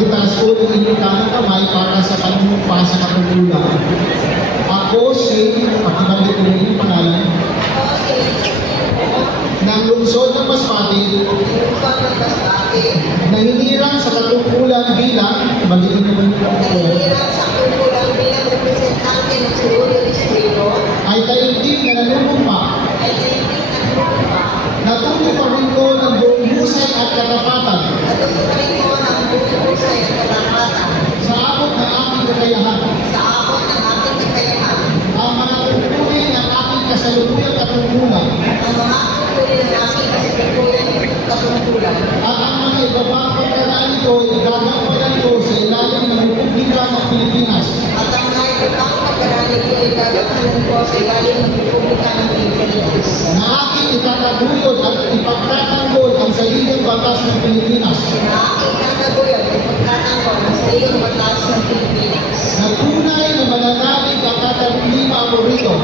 Itaas po ng inyong kanang kamay para sa panunumpa sa katungkulan. Ako si, pakibalik ko yung pangalan, ng lungsod ng Masbate, na hinirang sa katungkulan bilang, balikin naman po ako, ay taimtim na nanunumpa, natutuparin ko ng buong husay at katapatan, sa abot ng aking kakayahan, ang mga tungkulin ng aking kasalukuyang katungkulan, at ang mga ibabang pagkaraan ko, igagampanan ko sa ilalim ng Republika ng Pilipinas. Na aking itataguyod at ipagtatanggol ang saligang batas ng Pilipinas. Na tunay na mananalig ang katalima ako rito.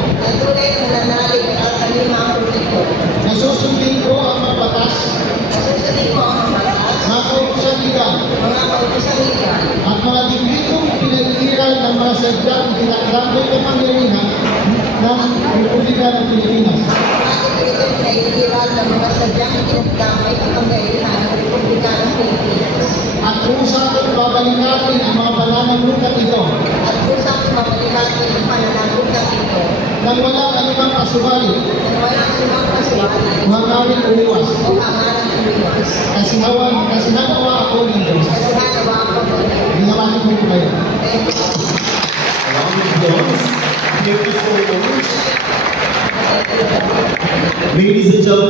Na susundin ko ang mga batas. Mga kautusan at mga diktong pinag-iral ng mga sadyang tinatagol na pangyarihan ng Republika ng Pilipinas. At usap at babalikatin ang mga pananagutan ito. Nang walang anumang pasubali. Uhangarin uliwas. Kasinagawa ako ng Diyos. Binawati ko kayo. Thank you so much. Ladies and gentlemen.